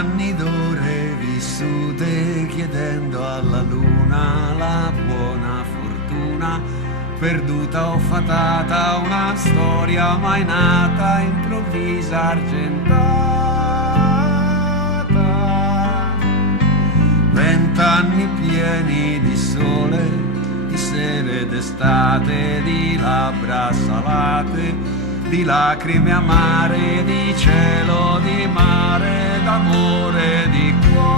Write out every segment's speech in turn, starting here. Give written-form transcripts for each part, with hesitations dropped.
Anni d'ore vissute chiedendo alla luna la buona fortuna, perduta o fatata una storia mai nata, improvvisa argentata. 20 anni pieni di sole, di sere d'estate, di labbra salate, di lacrime amare, di cielo, di mare, d'amore, di cuore.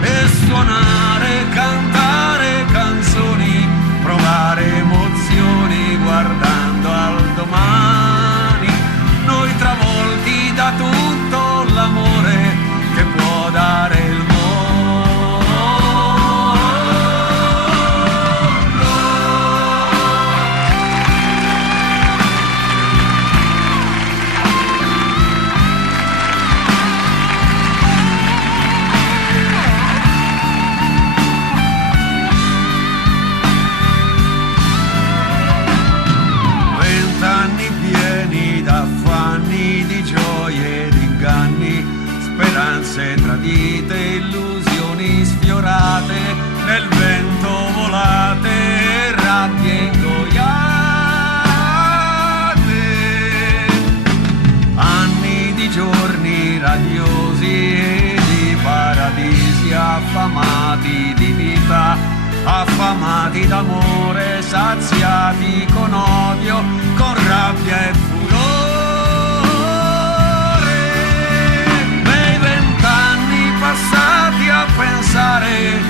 E suonare, cantare canzoni, provare emozioni guardando al domani. Noi travolti da tutto l'amore che può dare il mondo. Speranze tradite, illusioni sfiorate, nel vento volate, rabbie ingoiate. Anni di giorni radiosi e di paradisi, affamati di vita, affamati d'amore, saziati con odio, con rabbia e furore. Passati a pensare